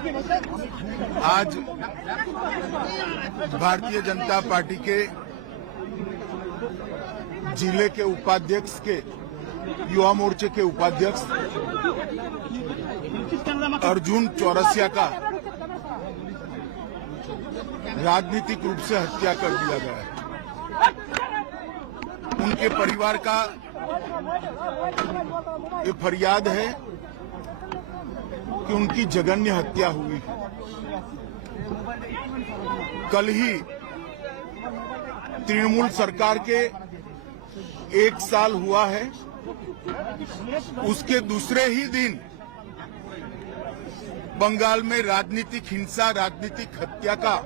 आज भारतीय जनता पार्टी के जिले के उपाध्यक्ष के युवा मोर्चे के उपाध्यक्ष अर्जुन चौरसिया का राजनीतिक रूप से हत्या कर दिया गया है। उनके परिवार का ये फरियाद है कि उनकी जघन्य हत्या हुई है। कल ही तृणमूल सरकार के 1 साल हुआ है, उसके दूसरे ही दिन बंगाल में राजनीतिक हिंसा, राजनीतिक हत्या का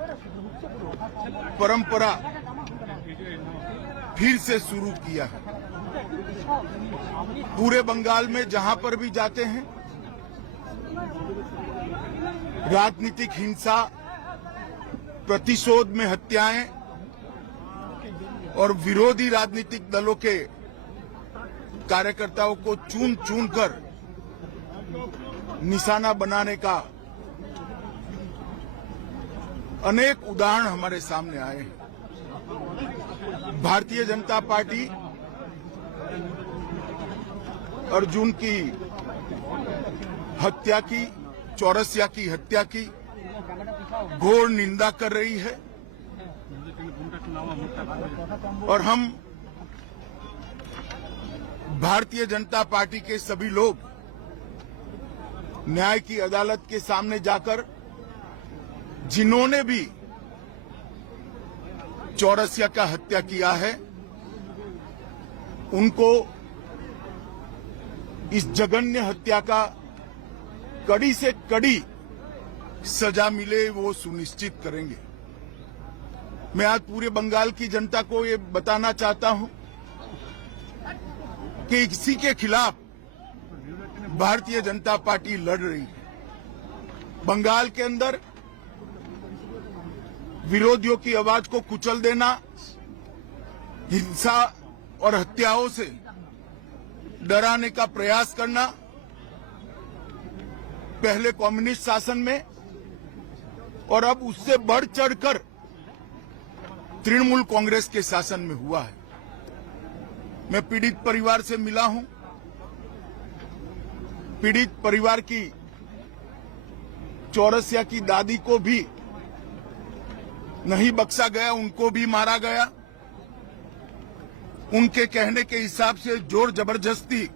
परंपरा फिर से शुरू किया है। पूरे बंगाल में जहां पर भी जाते हैं राजनीतिक हिंसा, प्रतिशोध में हत्याएं और विरोधी राजनीतिक दलों के कार्यकर्ताओं को चुन चुन कर निशाना बनाने का अनेक उदाहरण हमारे सामने आए हैं। भारतीय जनता पार्टी अर्जुन की हत्या की, चौरसिया की हत्या की घोर निंदा कर रही है और हम भारतीय जनता पार्टी के सभी लोग न्याय की अदालत के सामने जाकर जिन्होंने भी चौरसिया का हत्या किया है उनको इस जघन्य हत्या का कड़ी से कड़ी सजा मिले वो सुनिश्चित करेंगे। मैं आज पूरे बंगाल की जनता को ये बताना चाहता हूं कि इसी के खिलाफ भारतीय जनता पार्टी लड़ रही है। बंगाल के अंदर विरोधियों की आवाज को कुचल देना, हिंसा और हत्याओं से डराने का प्रयास करना, पहले कम्युनिस्ट शासन में और अब उससे बढ़ चढ़कर तृणमूल कांग्रेस के शासन में हुआ है। मैं पीड़ित परिवार से मिला हूं। पीड़ित परिवार की चौरसिया की दादी को भी नहीं बख्शा गया, उनको भी मारा गया। उनके कहने के हिसाब से जोर जबरदस्ती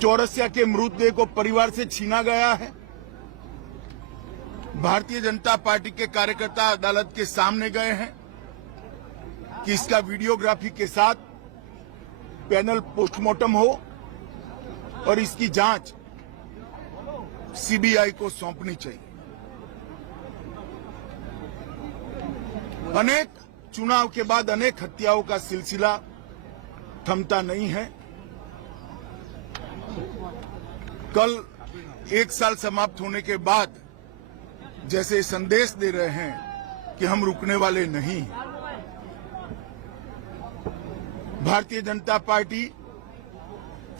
चौरसिया के मृतदेह को परिवार से छीना गया है। भारतीय जनता पार्टी के कार्यकर्ता अदालत के सामने गए हैं कि इसका वीडियोग्राफी के साथ पैनल पोस्टमार्टम हो और इसकी जांच सीबीआई को सौंपनी चाहिए। अनेक चुनाव के बाद अनेक हत्याओं का सिलसिला थमता नहीं है। कल 1 साल समाप्त होने के बाद जैसे संदेश दे रहे हैं कि हम रुकने वाले नहीं हैं। भारतीय जनता पार्टी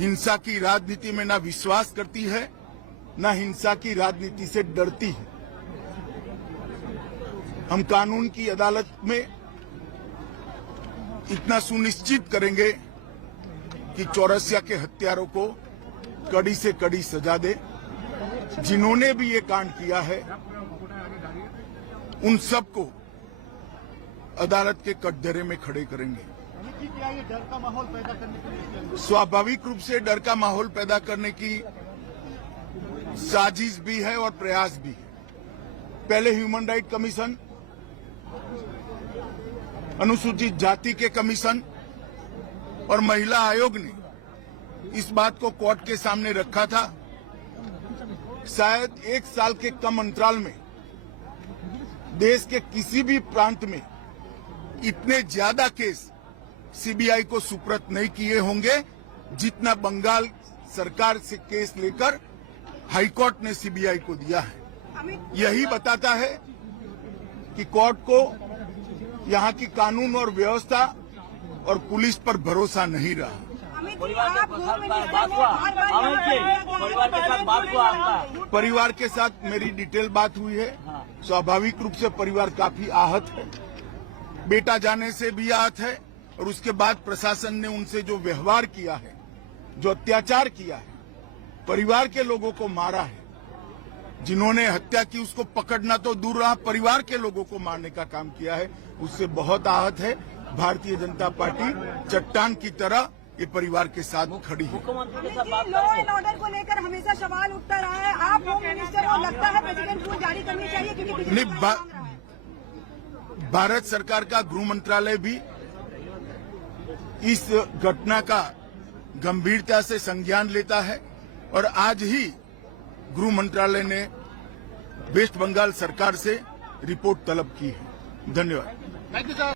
हिंसा की राजनीति में ना विश्वास करती है, ना हिंसा की राजनीति से डरती है। हम कानून की अदालत में इतना सुनिश्चित करेंगे कि चौरसिया के हत्यारों को कड़ी से कड़ी सजा दे। जिन्होंने भी ये कांड किया है उन सबको अदालत के कटघरे में खड़े करेंगे। डर का माहौल पैदा करने के लिए स्वाभाविक रूप से डर का माहौल पैदा करने की साजिश भी है और प्रयास भी है। पहले ह्यूमन राइट कमीशन, अनुसूचित जाति के कमीशन और महिला आयोग ने इस बात को कोर्ट के सामने रखा था। शायद 1 साल के कम अंतराल में देश के किसी भी प्रांत में इतने ज्यादा केस सीबीआई को सुपुर्द नहीं किए होंगे जितना बंगाल सरकार से केस लेकर हाईकोर्ट ने सीबीआई को दिया है। यही बताता है कि कोर्ट को यहाँ की कानून और व्यवस्था और पुलिस पर भरोसा नहीं रहा। परिवार के साथ बात हुआ? अमित जी, परिवार के साथ बात हुआ आपका? परिवार के साथ मेरी डिटेल बात हुई है। हाँ। स्वाभाविक रूप से परिवार काफी आहत है, बेटा जाने से भी आहत है, और उसके बाद प्रशासन ने उनसे जो व्यवहार किया है, जो अत्याचार किया है, परिवार के लोगों को मारा है, जिन्होंने हत्या की उसको पकड़ना तो दूर रहा, परिवार के लोगों को मारने का काम किया है, उससे बहुत आहत है। भारतीय जनता पार्टी चट्टान की तरह ये परिवार के साथ खड़ी है। मुख्यमंत्री के साथ बात लॉ एंड ऑर्डर को लेकर हमेशा सवाल उठता रहा है। आप होम मिनिस्टर को लगता है प्रेसिडेंट रूल जारी करनी चाहिए क्योंकि नहीं, भारत सरकार का गृह मंत्रालय भी इस घटना का गंभीरता से संज्ञान लेता है, और आज ही गृह मंत्रालय ने वेस्ट बंगाल सरकार से रिपोर्ट तलब की है। धन्यवाद। Thank you sir.